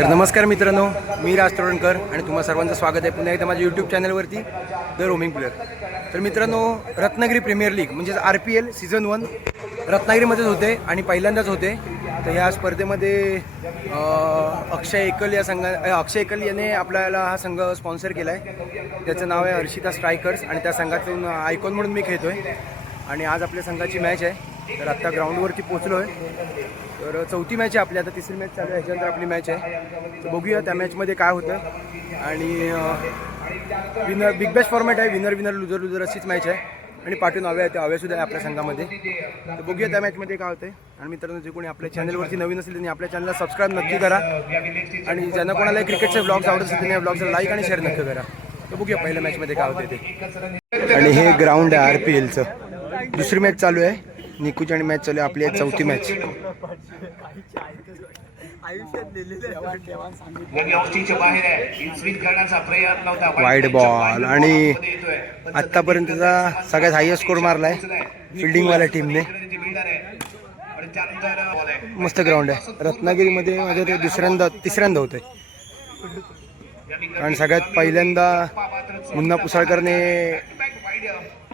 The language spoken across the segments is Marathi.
तर नमस्कार मित्रांनो, मी राज तोरणकर आणि तुम्हा सर्वांचं स्वागत आहे पुन्हा एकदा माझ्या यूट्यूब चॅनलवरती द रोमिंग प्लेयर. तर मित्रांनो, रत्नागिरी प्रीमियर लीग म्हणजेच RPL सीझन 1 रत्नागिरीमध्येच होते आणि पहिल्यांदाच होते. तर ह्या स्पर्धेमध्ये अक्षय एकल याने आपल्याला हा संघ स्पॉन्सर केला आहे. त्याचं नाव आहे हर्षिता स्ट्रायकर्स आणि त्या संघातून आयकॉन म्हणून मी खेळतो आहे. आणि आज आपल्या संघाची मॅच आहे. तर आत्ता ग्राउंडवरती पोचलो आहे. तर चौथी मॅच आहे आपली, आता तिसरी मॅच चालू आहे, ह्याच्यानंतर आपली मॅच आहे. तर बघूया त्या मॅचमध्ये काय होतं. आणि विनर बिग बॅश फॉर्मॅट आहे, विनर लुझर अशीच मॅच आहे. आणि पाठवून हव्यासुद्धा आहे आपल्या संघामध्ये. तर बघूया त्या मॅचमध्ये काय होतं. आणि मित्रांनो, जे कोणी आपल्या चॅनलवरती नवीन असेल त्यांनी आपल्या चॅनलला सबस्क्राईब नक्की करा. आणि ज्यांना कोणाला क्रिकेटचे ब्लॉग्स आवडत असेल त्यांनी या ब्लॉगला लाईक आणि शेअर नक्की करा. तर बघूया पहिल्या मॅचमध्ये काय होते ते. आणि हे ग्राउंड आहे RPLचं. दुसरी मॅच चालू आहे, निकूची आणि मॅच चालू आहे आपली चौथी मॅच. वाईड बॉल आणि आतापर्यंतचा सगळ्यात हायएस्ट स्कोर मारलाय फिल्डिंगवाल्या टीमने. मस्त ग्राउंड आहे. रत्नागिरीमध्ये माझ्या ते तिसऱ्यांदा होतंय. आणि सगळ्यात पहिल्यांदा मुन्ना पुसाळकरने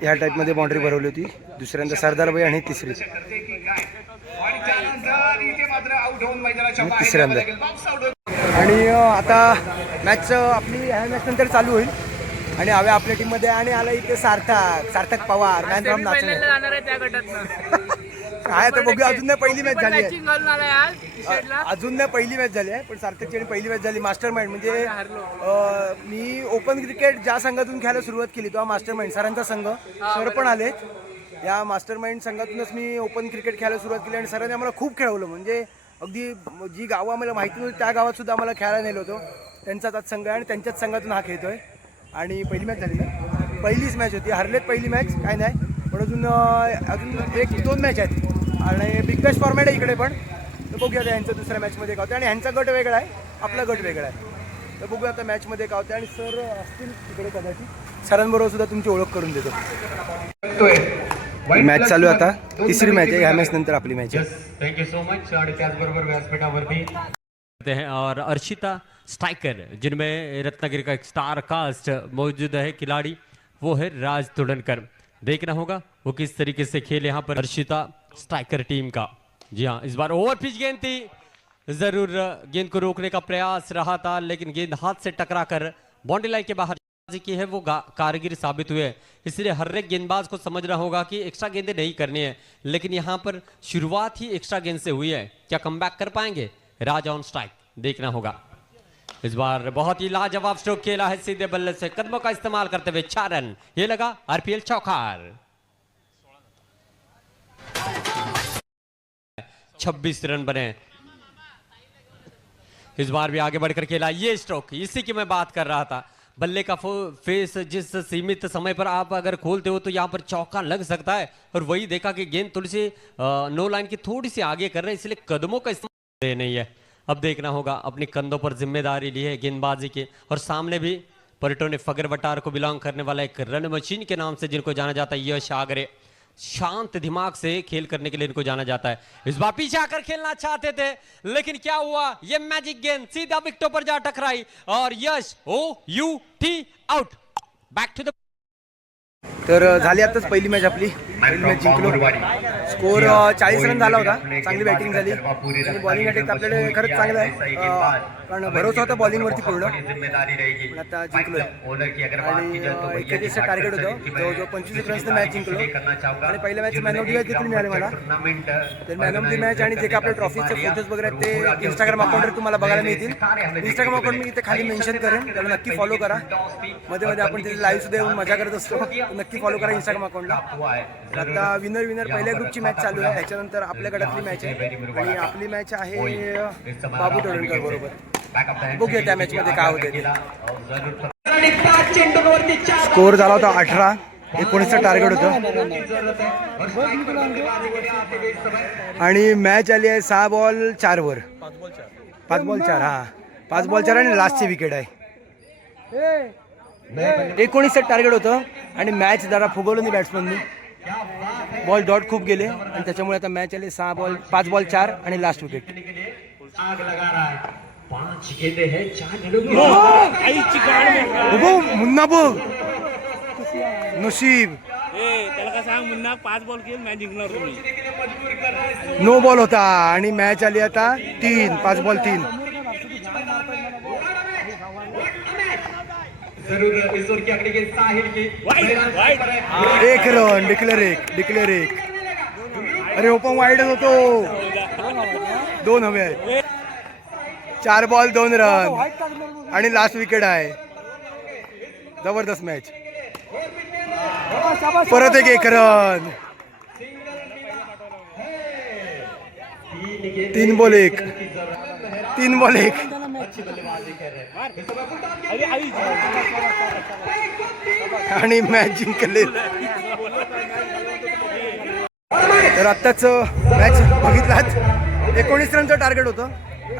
ह्या टाईपमध्ये बाउंड्री भरवली होती. दुसऱ्यांदा सरदारभाई आणि तिसरी तिसऱ्यांदा. आणि आता मॅच आपली ह्या मॅच नंतर चालू होईल. आणि हवे आपल्या टीममध्ये आणि आला इथे सार्थक पवार मॅन फ्रॉम नाचणे काय. तर बघूया, अजून नाही पहिली मॅच झाली आहे, पण सार्थकची पहिली मॅच झाली. मास्टर माइंड म्हणजे मी ओपन क्रिकेट ज्या संघातून खेळायला सुरुवात केली तेव्हा मास्टर माइंड सरांचा संघ, सर पण आले. या मास्टर माइंड संघातूनच मी ओपन क्रिकेट खेळायला सुरुवात केली. आणि सरांनी आम्हाला खूप खेळवलं, म्हणजे अगदी जी गावं आम्हाला माहिती नव्हती त्या गावात सुद्धा आम्हाला खेळायला नेलं होतं. त्यांचाच आज संघ आहे आणि त्यांच्याच संघातून हा खेळतोय. आणि पहिली मॅच झाली ना, पहिलीच मॅच होती, हरलेत पहिली मॅच, काय नाही. पण अजून 1-2 मॅच आहेत. आणि बिग बॅश फॉर्मॅट आहे इकडे पण. तर बघूया आता यांचं दुसऱ्या मॅचमध्ये काय होतं. आणि ह्यांचा गट वेगळा आहे, आपला गट वेगळा आहे. तर बघूया आता मॅचमध्ये काय होतं. आणि सर असतील तिकडे कदाचित, सरांबरोबर सुद्धा तुमची ओळख करून देतो. मॅच चालू आहे आता, तिसरी मॅच आहे. ह्या मॅच नंतर आपली मॅच आहे. Thank you so much. आणि त्याचबरोबर व्यासपीठावरती हैं और अर्शिता स्ट्राइकर, जिनमें रत्नागिरी का एक स्टार कास्ट मौजूद है खिलाड़ी, वो है राज तुड़नकर. देखना होगा वो किस तरीके से खेले यहाँ पर अर्शिता स्ट्राइकर टीम का. जी हाँ, इस बार ओवर पिच गेंद थी, जरूर गेंद को रोकने का प्रयास रहा था, लेकिन गेंद हाथ से टकराकर बाउंड्री लाइन के बाहर की है वो कारगर साबित हुए. इसलिए हर एक गेंदबाज को समझना होगा कि एक्स्ट्रा गेंदें नहीं करनी है. लेकिन यहाँ पर शुरुआत ही एक्स्ट्रा गेंद से हुई है. क्या कमबैक कर पाएंगे राज ऑन स्ट्राइक, देखना होगा. इस बार बहुत ही लाजवाब स्ट्रोक खेला है सीधे बल्ले से, कदमों का इस्तेमाल करते हुए 4 रन. ये लगा RPL चौकार. 26 रन बने. इस बार भी आगे बढ़कर खेला ये स्ट्रोक, इसी की मैं बात कर रहा था. बल्ले का फेस जिस सीमित समय पर आप अगर खोलते हो तो यहाँ पर चौका लग सकता है. और वही देखा कि गेंद थोड़ी सी नो लाइन की थोड़ी सी आगे कर रहे हैं, इसलिए कदमों का इस्तेमाल नहीं है. अब देखना होगा, अपनी कंधों पर जिम्मेदारी ली है गेंदबाजी के. और सामने भी पर्यटों ने फगर वटार को बिलोंग करने वाला एक रन मशीन के नाम से जिनको जाना जाता है यश आगरे, शांत दिमाग से खेल करने के लिए इनको जाना जाता है. इस बार पीछे आकर खेलना चाहते थे, लेकिन क्या हुआ, ये मैजिक गेंद सीधा विकेटों पर जा टकराई और Yash OUT out. Back to the. तर झाली आताच पहिली मॅच आपली, पहिली मॅच जिंकलो. स्कोर 40 रन झाला होता. चांगली बॅटिंग झाली आणि बॉलिंग अटॅक आपल्याकडे खरंच चांगलं आहे, कारण भरोसा होता बॉलिंगवरती पूर्ण. पण आता जिंकलो. आणि 41 टार्गेट होतं, जवळजवळ 25 रन्सनं मॅच जिंकलो. आणि पहिल्या match man of the match देखील मिळाले मला. तर मॅन ऑफ द मॅच आणि जे काय आपल्या ट्रॉफीचे फोटोज वगैरे आहेत ते इंस्टाग्राम अकाउंटवर तुम्हाला बघायला मिळतील. इंस्टाग्राम अकाउंट मी इथे खाली मेन्शन करेन, त्याला नक्की फॉलो करा. मध्ये मध्ये आपण तिथे लाईव्ह सुद्धा येऊन मजा करत असतो, नक्की फॉलो करा इंस्टाग्राम अकाउंटला. आता विनर पहिल्या ग्रुपची मॅच चालू आहे. ह्याच्यानंतर आपल्या गटातली मॅच आहे आणि आपली मॅच आहे बाबू तोडणकर बरोबर. बघूया त्या मॅच मध्ये काय होते. स्कोर झाला होता 18, 19चं टार्गेट होतं. आणि मॅच आली आहे 6 बॉल 4 वर, 5 बॉल 4. हा 5 बॉल 4 आणि लास्टची विकेट आहे. 19चं टार्गेट होतं आणि मॅच जरा फुगवलं नाही बॅट्समननी. बॉल डॉट खूप गेले आणि त्याच्यामुळे आता मॅच आली 5 बॉल 4 आणि लास्ट विकेट. 5 गेंदे हैं 4 रनों की आईची गाड भेटला. बघ मुन्ना बघ नशीब त्याला का सांग मुन्ना 5 बॉल खेळ मॅच जिंकणार तुम्ही. नो बॉल होता आणि मॅच आली आता 5 बॉल 3. जरूर इस ओवर की अगली गेंद साहिल की वाइड. 1 रन डिक्लेअर एक. अरे ओपन वाईडच होतो. 2 हवे आहेत. 4 बॉल 2 रन आणि लास्ट विकेट आहे. जबरदस्त मॅच. परत 1 रन. 3 बॉल 1 आणि मॅच जिंकले. तर आत्ताच मॅच बघितलाच. 19 रनचं टार्गेट होतं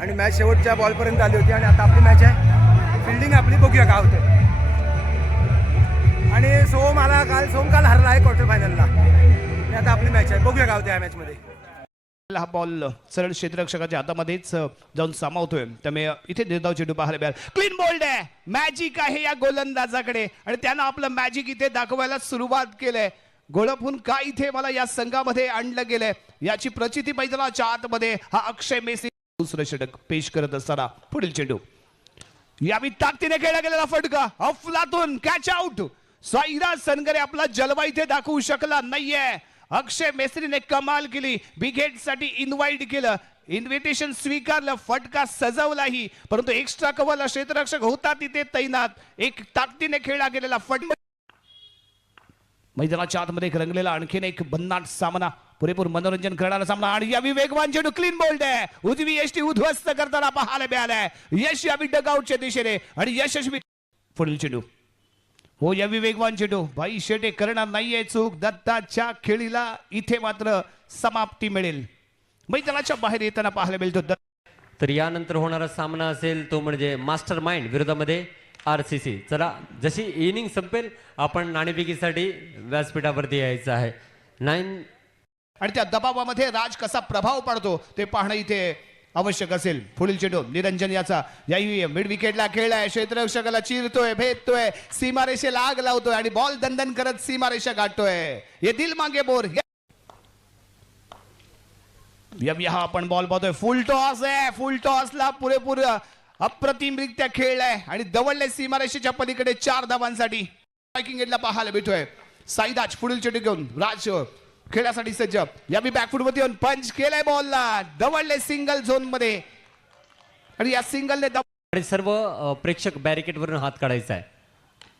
आणि मॅच शेवटच्या बॉलपर्यंत आली होती आणि आता आपली मॅच आहे. फिल्डिंग आपली बघूया काय होतं. आणि सोम काल हरला आहे क्वार्टर फायनलला आणि आता आपली मॅच आहे. बघूया काय होतं या मॅचमध्ये. हा बॉल सरळ क्षेत्ररक्षकाच्या हातामध्येच जाऊन सामावतोय. त्यामुळे इथे निर्धाव चेंडू पाहायला मिळाला. क्लीन बोल्ड आहे. मॅजिक आहे या गोलंदाजाकडे आणि त्यानं आपलं मॅजिक इथे दाखवायला सुरुवात केलंय. गोळपून काय इथे मला या संघामध्ये आणलं गेलंय याची प्रचिती मैदानाच्या आतमध्ये हा अक्षय मेसी दुसरं षटक पेश करत असताना पुढील चेंडू यावी ताकदीने खेळला गेलेला फटका अफलातून कॅच आउट. साईराज सनगरे आपला जलवा इथे दाखवू शकला नाहीये. अक्षय मेस्त्रीने कमाल केली. बिगेट साठी इन्व्हाइट केलं. इन्व्हिटेशन स्वीकारलं. फटका सजवलाही परंतु एक्स्ट्रा कव्हरला क्षेत्ररक्षक होता तिथे तैनात. एक ताकदीने खेळला गेलेला फटका. मैदानाच्या आतमध्ये रंगलेला आणखीन एक भन्नाट सामना. पुरेपूर मनोरंजन करणारा सामना आणि यावी वेगवान चेंडू क्लीन बोल्ड आहे. उजवी यष्टी उद्ध्वस्त करताना पाहायला मिळालाय. यश यावी डगआउटच्या दिशेने आणि यशस्वी पुढील चेंडू हो यावी वेगवान चेंडू. भाई शेटे करणार नाहीये चूक. दत्ताच्या खेळीला इथे मात्र समाप्ती मिळेल. मैदानाच्या बाहेर येताना पाहायला मिळतो. तर यानंतर होणारा सामना असेल तो म्हणजे मास्टर माइंड विरोधामध्ये RCC. चला जशी इनिंग संपेल आपण नाणेफेकीसाठी व्यासपीठावरती यायचं आहे. 9 आणि त्या दबावामध्ये राज कसा प्रभाव पडतो ते पाहणं इथे आवश्यक असेल. पुढील चेंडू निरंजन याचा याही मिड विकेटला खेळलाय. क्षेत्ररक्षकाला चिरतोय भेटतोय सीमारेषेला आग लावतोय आणि बॉल दंदन करत सीमारेषा गाठतोय. ये दिल मागे बोर. हा आपण बॉल पाहतोय. फुल टॉस आहे. फुल टॉसला पुरेपूर अप्रतिमरित्या खेळलाय आणि दवडले सीमारेषेच्या पलीकडे 4 धावांसाठी स्ट्रायकिंग एंडला पाहायला भेटतोय. साईदाज पुढील चेंडू घेऊन राज खेळासाठी सज्ज. यावी बॅकफुटवरती येऊन पंच केलाय बॉलला. दवडले सिंगल झोन मध्ये आणि या सिंगलने आणि सर्व प्रेक्षक बॅरिकेड वरून हात काढायचा आहे.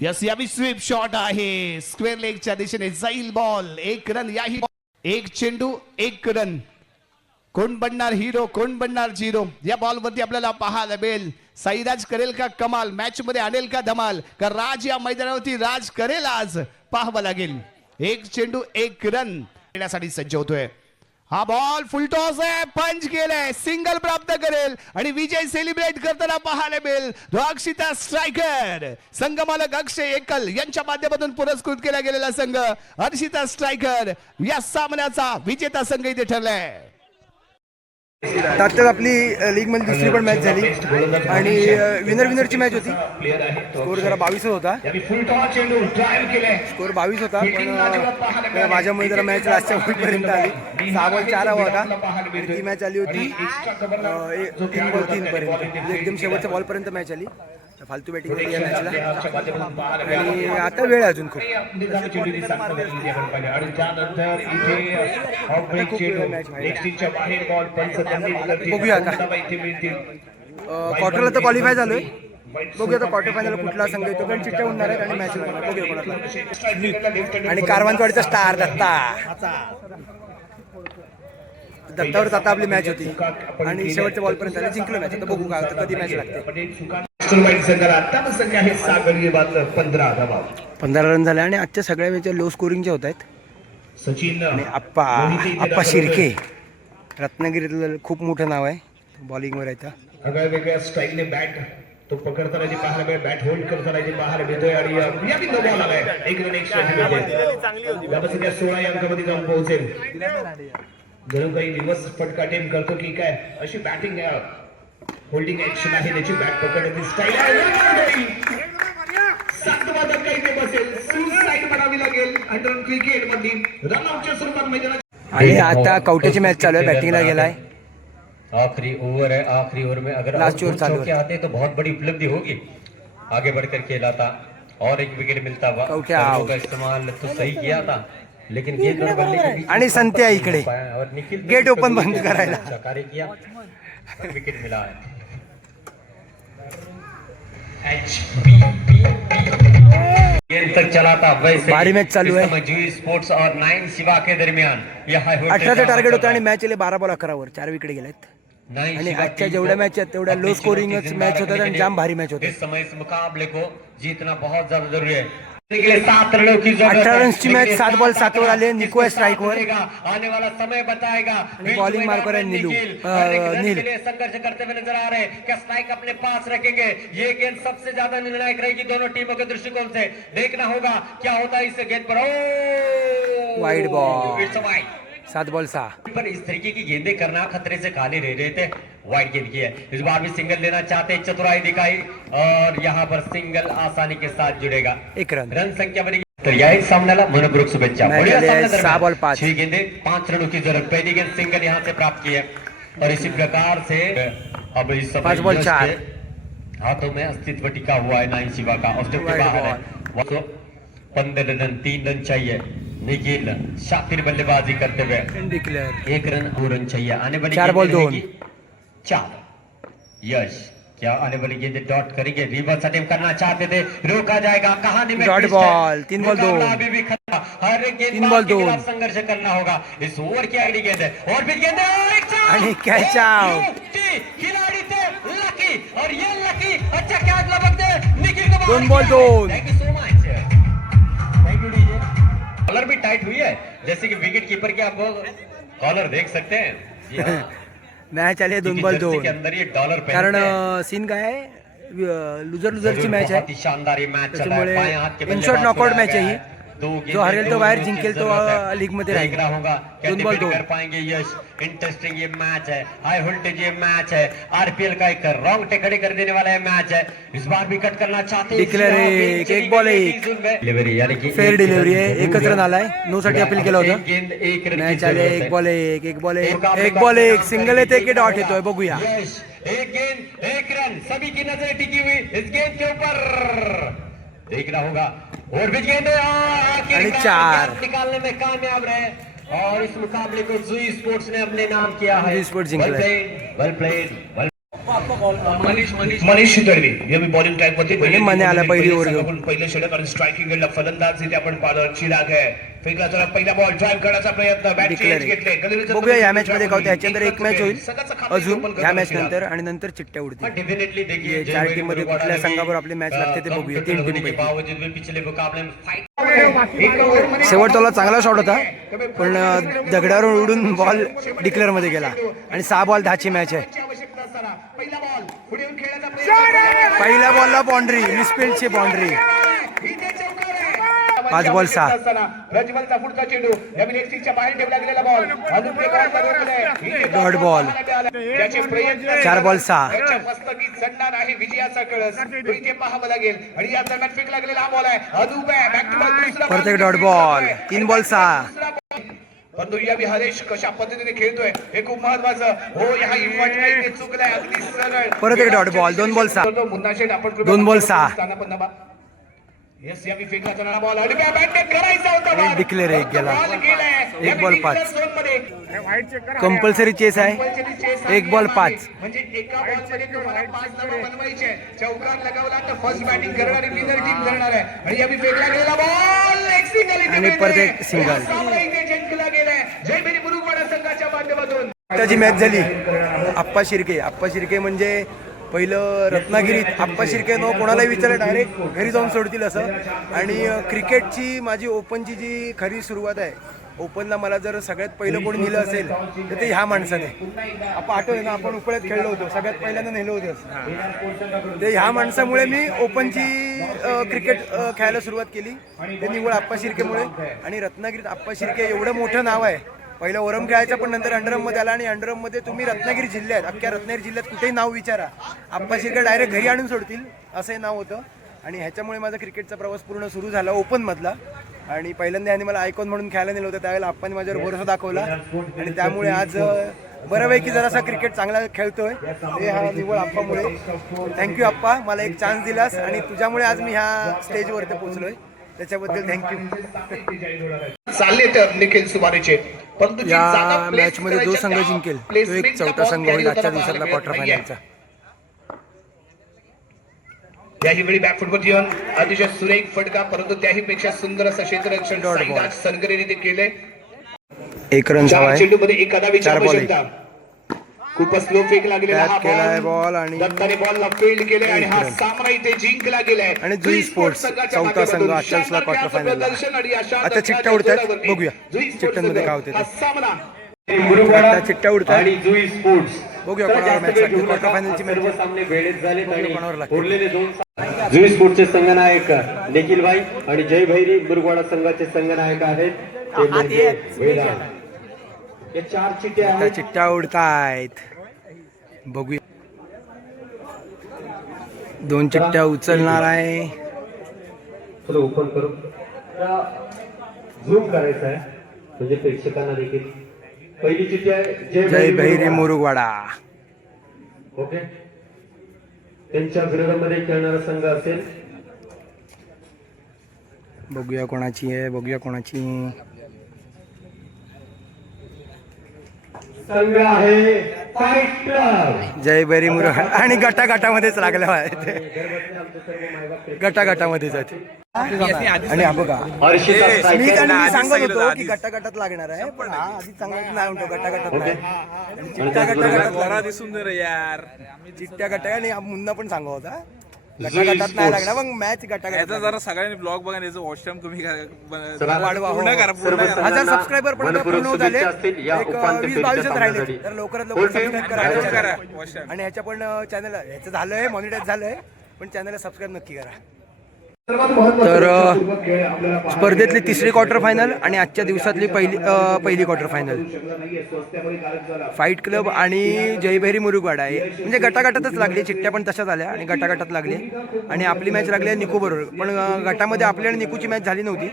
यस यावी स्वीप शॉट आहे. स्क्वेअर लेगच्या दिशेने जाईल बॉल. 1 रन. याही 1 चेंडू 1 रन. कोण बनणार हिरो कोण बनणार झिरो या बॉल वरती आपल्याला पाहायला मिळेल. साईराज करेल का कमाल. मॅच मध्ये आणेल का धमाल. का राज या मैदानावरती राज करेल आज पाहावं लागेल. 1 चेंडू 1 रन खेळण्यासाठी सज्ज होतोय. हा बॉल फुल टॉस आहे. पंच केलाय. सिंगल प्राप्त करेल आणि विजय सेलिब्रेट करताना पाहायला मिळेल. रक्षिता स्ट्रायकर. संघमालक अक्षय एकल यांच्या माध्यमातून पुरस्कृत केला गेलेला संघ हर्षिता स्ट्रायकर या सामन्याचा विजेता संघ इथे ठरलाय. त्यातच आपली लीग मध्ये दुसरी पण मॅच झाली आणि विनरची मॅच होती. स्कोर जरा 22 होता. स्कोर 22 होता पण माझ्यामुळे जरा मॅच लास्टच्या पर्यंत आली. 6 बॉल 4 हवा होता आणि ती मॅच आली होती 3 बॉल 3 पर्यंत. एकदम शेवटच्या बॉल पर्यंत मॅच आली. फालतू बॅटिंग होती या मॅचला आणि आता वेळ आहे अजून खूप. बघूया आता क्वार्टरला तर क्वालिफाय झालोय. बघूया आता क्वार्टर फायनल कुठला संघ येतो कारण चिठ्ठ्या होणार आहेत आणि मॅच होणार. बघूया कोणाला. आणि कारवानवाडीचा स्टार दत्तावरच आता आपली मॅच होती आणि शेवटच्या बॉलपर्यंत आले. जिंकलो मॅच. आता बघू काय होतं कधी मॅच लागते. 15 रन झाले आणि आजच्या सगळ्या मॅच लो स्कोरिंगच्या होत आहेत. सचिन आणि आप्पा शिर्के रत्नागिरीतलं खूप मोठं नाव आहे. बॉलिंगवर आहे. वेगवेगळ्या स्टाईलने बॅट तो पकडताना जे पाहायला मिळेल. बॅट होल्ड करताना जे पाहायला मिळतोय आणि या बिंदू बॉल आलाय. 1 रन एक्स्ट्रा. 16 या अंकामध्ये जाऊन पोहोचेल. जणू काही रिव्हर्स फटका टेम करतो की काय अशी बॅटिंग होल्डिंग ऍक्शन आहे त्याची बॅट पकडण्याची स्टाईल आहे. 7 वादक काही ते बसेल सुसाईड म्हणावी लागेल अंडर क्रिकेट मधली रनआउटच्या स्वरूपात मैदानात. आणि आता कवट्याची मॅच चालू आहे, बॅटिंगला गेलाय. आखिरी ओवर है, आखिरी ओवर में अगर लास्ट ओवर चालू चौके आते तो बहुत बड़ी उपलब्धि होगी. आगे बढ़कर खेला था और एक विकेट मिलता हुआ. कौटिया सर्वों out. का इस्तेमाल तो सही किया था लेकिन गेंद और बल्ले के बीच आणि संत्या इकडे और निखिल गेट ओपन बंद करायला. अच्छा कार्य किया, विकेट मिला है. गेंद तक चला था वैसे भारी मैच चालू है. जुई स्पोर्ट्स और 9 शिवा के दरमियान यह 18चं टार्गेट होतं आणि मॅच 12 बॉल 11 वर 4 विकेट गेलेत. आणि आजच्या जेवढ्या मॅच आहेत तेवढ्या लो स्कोरिंगच मॅच होतात आणि जाम भारी मॅच होते. इस समय इस मुकाबले को जीतना बहुत ज्यादा जरूरी है. के लिए 7 रनों की जरूरत 18 है. रन्सची मॅच 7 बॉल 7 वर आले. निको आहे स्ट्राईक वर आने वाला समय बताएगा. बॉलिंग मार्कर है नीलू नील. के लिए संघर्ष करते हुए नजर आ रहे हैं. क्या स्ट्राइक अपने पास रखेंगे? ये गेंद सबसे ज्यादा निर्णायक रहेगी दोनों टीमों के दृष्टिकोण से. देखना होगा क्या होता है इस गेंद पर. Wide ball. It's wide. 7 ball 6. पर इस तरीके की गेंदें करना खतरे से खाली रह रहे थे. वाइड गेंद की है. इस बार भी सिंगल लेना चाहते, चतुराई दिखाई और यहाँ पर सिंगल आसानी के साथ जुड़ेगा. 1 रन. रन संख्या बनेगी. तर या एक सामन्याला मनपूर्वक शुभेच्छा. मैच बढ़िया चले सामना 6 दरम्यान. बॉल 5. 6 गेंदे 5 रनों की जरूरत. पहली गेंद सिंगल यहाँ से प्राप्त की है और इसी प्रकार से अब इस समय 5 बॉल यश 4. के हाथों में अस्तित्व टिका हुआ है 9 शिवा का. और वाइड बाहर है 15 रन 3 रन चाहिए. निखिल शातिर बल्लेबाजी करते हुए डिक्लेअर 1 रन 2 रन चाहिए. आने वाली 4 बॉल गेंदें 2. रहेगी 4. यश क्या आने वाली गेंदें डॉट करेंगे? रिवर्स अटेम्प्ट करना चाहते थे, रोका जाएगा. कहानी में डॉट twist है. बॉल. 3 बॉल 2. मुकाबला अभी भी खतरा. हर एक 3 गेंदबाज बॉल के 2. खिलाफ संघर्ष करना होगा. इस ओवर की अगली गेंद है और फिर गेंद है. एक चार. आणि catch out. खिलाड़ी थे लकी और ये लकी अच्छा कैच लपकते निखिल को 2 ball 2. Thank you so much. Thank you DJ. Collar भी टाइट हुई है जैसे कि विकेट कीपर की आप कॉलर देख सकते हैं. जी हाँ. मॅच आली 2 बॉल 2. के अंदर ये डॉलर कारण सीन काय आहे, लुजर लुजरची मॅच आहे. शानदार ये मैच त्याच्यामुळे इन शॉर्ट नॉकआउट मॅच आहे ही. जो हरेल तो बाहेर जिंकेल तो लीग मध्ये राहील. होगा 2 बॉल 2. कर पाएंगे यश. इंटरेस्टिंग ये मैच है, हाई वोल्टेज ये मैच है. आरपीएल का एक रोंगटे खड़े कर देने वाला ये मैच है. इस बार भी कट करना चाहते हैं. Declare एक बॉल 1. डिलीवरी यानी कि फेअर डिलिव्हरी आहे. एकच रन आलाय. नो साठी अपील केलं होतं. गेंद 1 रन मॅच आले 1 बॉल 1. 1 ball 1 ball 1. सिंगल येते की डॉट येतोय बघूया. यश एक गेंद 1 रन. सभी की नजरें टिकी हुई इस गेंद के ऊपर. देखना होगा और भी गेंद आणि 4. निकालने में कामयाब रहे और इस मुकाबले को जुई स्पोर्ट्स ने अपने नाम किया है. जुई स्पोर्ट्स जिंकलंय. वेल प्लेड. मनीष शितळवी या मी बॉलिंग ट्रॅक वरती मने आला पहिली ओव्हर घेऊन. पहिले षटक आणि स्ट्रायकिंग वेळेला फलंदाज इथे आपण पाहतो चिराग आहे. फेकला चला पहिला बॉल ड्राइव्ह करण्याचा प्रयत्न. बॅट चेंज घेतले. बघूया या मॅच मध्ये काय होतं. याच्यानंतर एक मॅच होईल अजून या मॅच नंतर आणि नंतर चिट्ट्या उडतील. डेफिनेटली देखिए 4 टीम मध्ये कुठल्या संघावर आपली मॅच लागते ते बघूया. 3 टीम पैकी बावजूद भी पिछले मुकाबले में फाइट शेवटचा चांगला शॉट होता पण दगडावर उडून बॉल डिक्लेअर मध्ये गेला. आणि 6 बॉल 10 ची मॅच आहे. पहिला बॉल पुढे येऊन खेळण्याचा प्रयत्न. पहिल्या बॉलला बाउंड्री, मिसफिल्डची बाउंड्री. 5 बॉल 6. प्रज्वलचा पुढचा चेंडू नवीन एक्सिसच्या बाहेर ठेवला गेलेला बॉल अजून डॉट बॉल. त्याचे प्रयत्न 4 बॉल 6. त्याच्या मस्तकी चढणार आहे विजयाचा कळस. तो इथे पाहावं लागेल. आणि या दरम्यान फेकला गेलेला हा बॉल आहे अदूब बॅक टू बॅक दुसरा परत एक डॉट बॉल. 3 बॉल 6. परंतु या हरेश कशा पद्धतीने खेळतोय हे खूप महत्वाचं. हो या इन्व्हर्ट चुकलाय अगदी सरळ. परत एक डॉट बॉल. 2 बॉल 6. मुन्ना शेठ आपण 2 बॉल 6. येस या फेकला जाणारा बॉल आणि बॅट करायचा होता. डिक्लेअर एक गेला. 1 बॉल 5. कंपल्सरी चेस आहे. 1 बॉल 5. म्हणजे एका बॉल मध्ये तुम्हाला 5 धावा बनवायचे. चौकार लगावला तर फर्स्ट बॅटिंग करणारी विनर टीम करणार आहे. आणि या फेकला गेलेला बॉल एक सिंगल आणि परत एक सिंगल. जिंकला गेलाय जय बेरी मुरुगवाडा संघाच्या माध्यमातून. त्याची मॅच झाली. आप्पा शिर्के. आप्पा शिर्के म्हणजे पहिलं रत्नागिरीत आप्पा शिर्के नो कोणालाही विचारलं डायरेक्ट घरी जाऊन सोडतील असं. आणि क्रिकेटची माझी ओपनची जी खरी सुरुवात आहे, ओपनला मला जर सगळ्यात पहिलं कोणी नेलं असेल तर ते ह्या माणसाने. आपण आठवलं ना आपण उपळ्यात खेळलो होतो, सगळ्यात पहिल्यांदा नेलं होतं. ते ह्या माणसामुळे मी ओपनची क्रिकेट खेळायला सुरुवात केली. ते निव्वळ आप्पा शिर्केमुळे. आणि रत्नागिरीत आप्पा शिर्के एवढं मोठं नाव आहे पहिलं ओरम खेळायचा, पण नंतर अंडरमध्ये आला आणि अंडरमध्ये तुम्ही रत्नागिरी जिल्ह्यात, अख्ख्या रत्नागिरी जिल्ह्यात कुठेही नाव विचारा, आप्पा शिरकर डायरेक्ट घरी आणून सोडतील असंही नाव होतं. आणि ह्याच्यामुळे माझा क्रिकेटचा प्रवास पूर्ण सुरू झाला ओपनमधला. आणि पहिल्यांदा यांनी मला आयकॉन म्हणून खेळायला नेलं होतं, त्यावेळेला आप्पांनी माझ्यावर भरोसा दाखवला आणि त्यामुळे आज बऱ्यापैकी जरासा क्रिकेट चांगला खेळतोय. हे हा निव्वळ आप्पामुळे. थँक्यू आप्पा, मला एक चान्स दिलास आणि तुझ्यामुळे आज मी ह्या स्टेजवरती पोहोचलोय, त्याच्याबद्दल थँक्यू. चालले तर निखिल सुमारेचे, परंतु जी या जागा place मॅच मध्ये जो संघ करायच्या जिंकेल त्या तो एक placement चौथा चा संघ ball होईल carry आजच्या होताना दिवसातला पाहायला क्वार्टर नाहीये. फायनलचा. याही वेळी बॅक फुटबॉल जीवन अतिशय सुरेख फटका, परंतु त्याही पेक्षा सुंदर असं क्षेत्ररक्षण Dot ball. साईदास सनगरेने ते केले. एक रन धावा चार आहे. चेंडू मध्ये एखादा विचार चार ball आवश्यकता. खूपच स्लो फेक लागलेला Tap हा केलाय बॉल ball आणि दत्ताने बॉलला फील्ड केले आणि हा run. सामना इथे जिंकला गेलाय. आणि जुई स्पोर्ट्स चौथा संघ आजच्या क्वार्टर फायनलला. आता चिट्ट्या उडतात, बघूया चिट्ट्यांमध्ये काय होते ते. आता चिट्ट्या उडतात, आणि जुई स्पोर्ट्स बघूया कोणावर मॅच लागते. क्वार्टर फायनलची मॅच सर्व सामने वेळेत झाले आणि कोणावर लागते. उरलेले दोन जुई स्पोर्ट्सचे संघनायक निखिल भाई आणि जय भैरी मुरगवाडा संघाचे संघनायक आहेत ते म्हणजे वेदांत. या 4 चिट्ट्या आता आहेत. चिट्ट्या उडतायत, बघूया. 2 चिट्ट्या उचलणार आहे. थोडं ओपन करू, झूम करायचं आहे म्हणजे प्रेक्षकांना देखील. पहिली चिठ्ठी आहे जय भैरी मुरुगवाडा. ओके, त्यांच्या विरोधामध्ये खेळणारा संघ असेल. बघूया कोणाची आहे, बघूया कोणाची. संघ आहे फाईट क्लब. जय भैरी मुरुगवाडा आणि गटागटामध्येच लागले आहे, गटागटामध्येच आहेत. आणि हा बघा, हर्षिता मी स्ट्रायकर. त्यांना सांगत होतो की गटागटात लागणार आहे, पण हा आधी चांगला नाही म्हणतो गटागटात नाही. आणि चिट्ट्या गटागटात दिसून दे यार, चिट्ट्या गटा आणि मुन्ना पण सांगत होता गटागटात नाही लागणार, मग मॅच गटागटात. जरा सगळ्यांनी ब्लॉग बघा, याचं वॉच टाइम कमी वाढवा, पूर्ण करा, पूर्ण करा. 1000 सबस्क्रायबर पण मनपूर्वक पूर्ण झाले, शुभेच्छा असतील या एक उपांत्य 20-22 फेरीच्या राहिले, सामन्यासाठी. तर लवकरात लवकर सबस्क्राईब करा, करा. watch time. आणि ह्याच्या पण चॅनल ह्याचं झालंय, मॉनिटाईज झालंय, पण चॅनलला सबस्क्राईब नक्की करा. तर स्पर्धेतली तिसरी क्वार्टर फायनल आणि आजच्या दिवसातली पहिली क्वार्टर फायनल. फाईट क्लब आणि जय भैरी मुरुगवाडा आहे, म्हणजे गटागटातच लागली. चिट्ट्या पण तशाच आल्या आणि गटागटात लागली. आणि आपली मॅच लागली आहे निकू बरोबर, पण गटामध्ये आपली आणि निकूची मॅच झाली नव्हती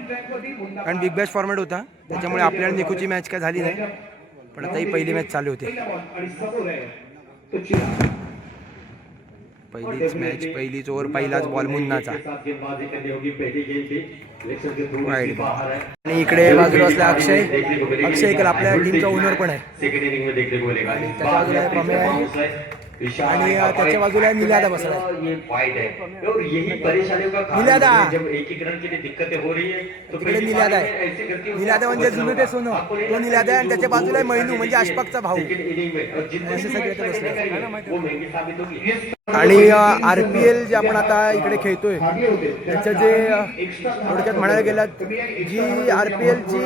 कारण बिग बॅश फॉर्मॅट होता, त्याच्यामुळे आपल्या आणि निकूची मॅच काय झाली नाही. पण आता ही पहिली मॅच चालू होती. पहिलीच मॅच, पहिलीच ओव्हर, पहिलाच बॉल मुन्नाचा. आणि इकडे बाजूला असला अक्षय इकडे आपल्या टीमचा ओनर पण आहे. आणि त्याच्या बाजूला आहे पमे आहे आणि त्याच्या बाजूला आहे निलादा बसला. निलादा तिकडे निलादा आहे. निलादा म्हणजे जुनं ते सोनं, तो निलादा आहे. आणि त्याच्या बाजूला आहे मैनू म्हणजे अशफाकचा भाऊ. असे सगळे ते बसले. आणि RPL जे आपण आता इकडे खेळतोय त्याचं जे थोडक्यात म्हणायला गेलं, जी RPL ची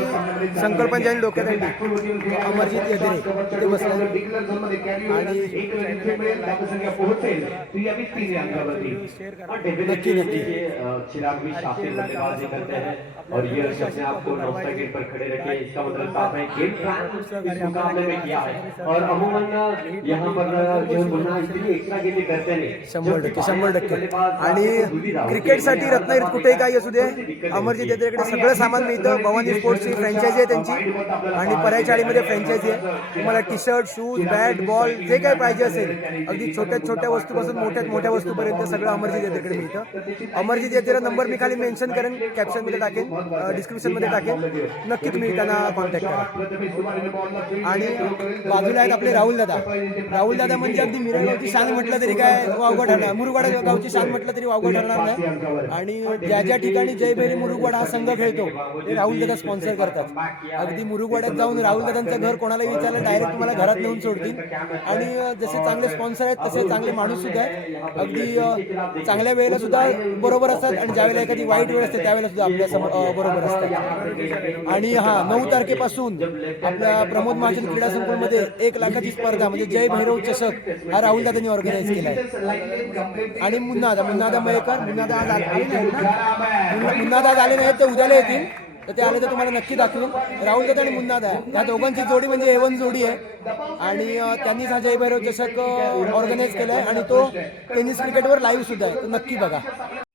संकल्पना ज्यांनी डोक्यात आणली अमरजित येते ते बसले. आणि नक्की नक्की चिराग भी शातिर बल्लेबाजी करते हैं और ये अपने आप को नॉस्टैल्जिक पर खड़े रखे, इसका मतलब साफ है गेम प्लान इस मुकाबले में किया है. और अमूमन यहाँ पर जो मुन्ना इसलिए एक्स्ट्रा गेम करते नहीं. 100%. आणि क्रिकेटसाठी रत्नागिरीत कुठेही काही असू दे, अमरजित येतेकडे सगळं सामान मिळतं. भवानी स्पोर्ट्सची फ्रँचायझी आहे त्यांची आणि पर्याय चाळीमध्ये फ्रँचायझी आहे. तुम्हाला T shirt, shoes, bat, ball जे काही पाहिजे असेल, अगदी छोट्यात छोट्या वस्तूपासून मोठ्यात मोठ्या वस्तूपर्यंत सगळं अमरजित येतेकडे मिळतं. अमरजित येतेचा नंबर मी खाली मेन्शन करेन, कॅप्शनमध्ये टाकेन, डिस्क्रिप्शनमध्ये टाकेन. नक्की तुम्ही त्यांना कॉन्टॅक्ट करा. आणि बाजूला आहेत आपले राहुल दादा म्हणजे अगदी मिरगावची शान म्हटलं तरी काय वावगं ठरणार, मुरुगवाडा गावची शान म्हटलं तरी वावगं ठरणार नाही. आणि ज्या ज्या ठिकाणी जय भैरी मुरुगवाडा हा संघ खेळतो ते राहुल दादा स्पॉन्सर करतात. अगदी मुरुगवाड्यात जाऊन राहुल दादांचं घर कोणालाही विचारलं डायरेक्ट तुम्हाला घरात नेऊन सोडतील. आणि जसे चांगले स्पॉन्सर आहेत तसे चांगले माणूस सुद्धा आहेत. अगदी चांगल्या वेळेला सुद्धा बरोबर असतात आणि ज्यावेळेला एखादी वाईट वेळ असते त्यावेळेला सुद्धा आपल्या बरोबर असतात. आणि 9 तारखेपासून आपल्या प्रमोद महाजन क्रीडा संकुलमध्ये 1 लाखाची स्पर्धा म्हणजे जय भैरव चषक हा राहुल दादांनी ऑर्गनाईज केला आहे. आणि मुन्नादा मयेकर, मुन्नादा आज आले नाहीत, ते उद्याला येतील. तर ते आले तर तुम्हाला नक्की दाखवेन. राहुल दत्त आणि मुन्ना दा या दोघांची जोडी म्हणजे A1 जोडी आहे आणि त्यांनीच हा जयभैरव चषक ऑर्गनाईज केला आहे आणि तो टेनिस क्रिकेटवर लाईव्ह सुद्धा आहे, तर नक्की बघा.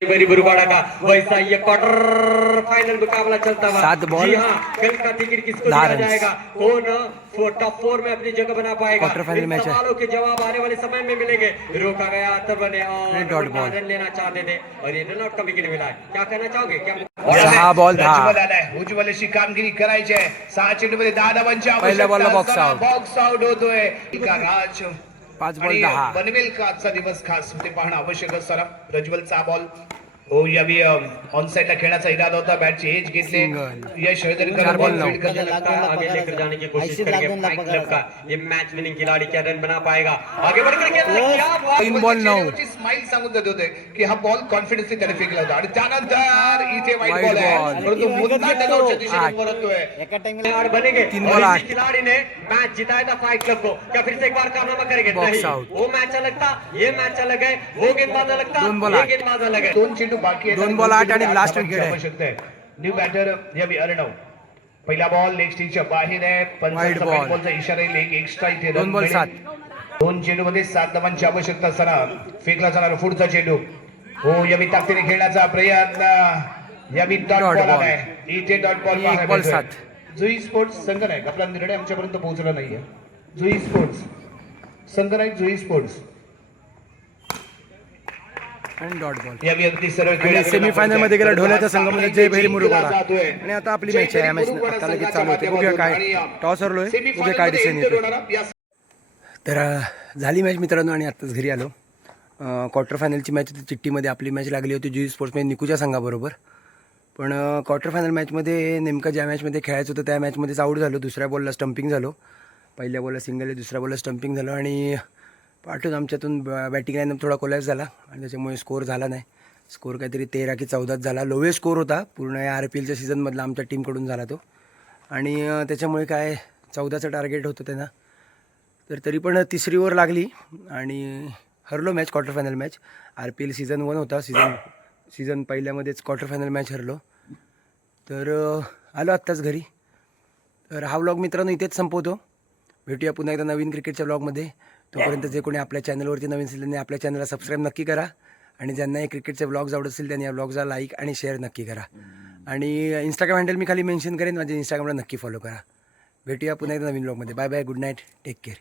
बड़ी बुरुबाड़ा का वैसा ये क्वार्टर फाइनल मुकाबला चलता हुआ 7 बॉल, जी हाँ, कल का टिकट किसको 10 दिया रन। जाएगा, कौन टॉप 4 में अपनी जगह बना पाएगा, क्वार्टर फाइनल इन मैच है। सवालों के जवाब आने वाले समय में मिलेंगे. रोका गया तब ने डॉट बॉल। रन लेना चाहते थे और ये रन आउट का विकेट मिला है. क्या कहना चाहोगे? क्या 6 बॉल 10. उज्ज्वल आलाय. उज्ज्वल अशी कामगिरी करायची आहे. 6 चेंडूमध्ये 10 धावांची पहिल्या बॉलला आवश्यकता box out. असताना बॉक्स आउट होतोय. का राज 5 बॉल आणि 10. बनवेल का आजचा दिवस खास ते पाहणं आवश्यक असताना प्रज्वलचा बॉल हो यावी ऑन साइडला खेळण्याचा इरादा होता. बॅटची एज घेतले. Single. यश हळदरकर 4 बॉल बॉल 9. फील्ड करते. लगता है आगे लेकर जाने की कोशिश करेंगे फाइट क्लब का ये मैच विनिंग खिलाड़ी. क्या रन बना पाएगा? आगे बढ़कर क्या 3 बॉल 9. स्माइल सांगून देत होते की हा बॉल कॉन्फिडन्सने त्याने फेकला होता आणि त्यानंतर इथे वाईट Wide बॉल आहे ball. परंतु मुद्दा डगआउटच्या 8. दिशेने परततोय. और बनेंगे 3 बॉल और 8. इसी खिलाड़ी ने मैच जिताया था फाइट क्लब को. क्या फिर से एक बार कारनामा करेंगे? Box नहीं, out. वो मैच अलग था, ये मैच अलग है. वो गेंदबाज अलग था, 2 बॉल ये 8. गेंदबाज अलग है. 2 चेंडू बाकी आहेत. 2 बॉल 8 आणि लास्ट धावांची विकेट आहे. आवश्यकता आहे. न्यू बॅटर यावी अर्णव. पहिला बॉल लेग स्टिकच्या बाहेर आहे. Wide ball. बॉलचा इशारा आहे. एक एक्स्ट्रा इथे 2 बॉल 7. 2 चेंडू मध्ये 7 धावांची आवश्यकता असताना फेकला जाणार पुढचा चेंडू. हो यावी ताकदीने खेळण्याचा प्रयत्न. यावी डॉट Dot बॉल ball. आलाय. इथे डॉट बॉल 1 बॉल 7. जुई स्पोर्ट्स संगनायक आपला निर्णय आमच्यापर्यंत पोहोचला नाहीये. जुई स्पोर्ट्स संगनायक जुई स्पोर्ट्स आणि डॉट बॉल. यावी अगदी सरळ आणि खेळण्याकडे सेमीफायनल मध्ये गेला ढोल्याचा संघ म्हणजे जयभैरी मुरुगाडा जातोय. आणि आता आपली मॅच आहे. या मॅच आता लगेच चालू होते. बघूया काय टॉस हरलोय, बघूया काय डिसिजन येतो. तर झाली मॅच मित्रांनो आणि आत्ताच घरी आलो. क्वार्टर फायनलची मॅच होती चिट्टीमध्ये आपली मॅच लागली होती जुई स्पोर्ट्समध्ये निकूच्या संघाबरोबर. पण क्वार्टर फायनल मॅचमध्ये नेमकं ज्या मॅचमध्ये खेळायचं होतं त्या मॅचमध्येच आऊट झालो. दुसऱ्या बॉलला स्टंपिंग झालो. पहिल्या बॉलला सिंगल आहे, दुसऱ्या बॉलला स्टंपिंग झालं आणि पाठवून आमच्यातून बॅटिंग लाईन थोडा कोलॅप्स झाला आणि त्याच्यामुळे स्कोअर झाला नाही. स्कोअर काहीतरी 13 की 14 झाला. लोवेस्ट स्कोअर होता पूर्ण या RPLच्या सीझनमधला आमच्या टीमकडून झाला तो. आणि त्याच्यामुळे काय 14चं टार्गेट होतं त्यांना. तर तरी पण 3री ओव्हर लागली आणि हरलो match. Quarter final match RPL season 1 होता. सीझन पहिल्यामध्येच क्वार्टर फायनल मॅच हरलो. तर आलो आत्ताच घरी. तर हा व्लॉग मित्रांनो इथेच संपवतो. भेटूया पुन्हा एकदा नवीन क्रिकेटच्या व्लॉगमध्ये. तोपर्यंत जे कोणी आपल्या चॅनलवरती नवीन असेल त्यांनी आपल्या चॅनलला सबस्क्राईब नक्की करा आणि ज्यांना हे क्रिकेटचे व्लॉग्स आवडत असेल त्यांनी या व्लॉग्सला लाईक आणि शेअर नक्की करा. आणि इंस्टाग्राम हँडल मी खाली मेन्शन करेन, माझ्या इंस्टाग्रामला नक्की फॉलो करा. भेटूया पुन्हा एकदा नवीन व्लॉगमध्ये. Bye bye, good night, take care.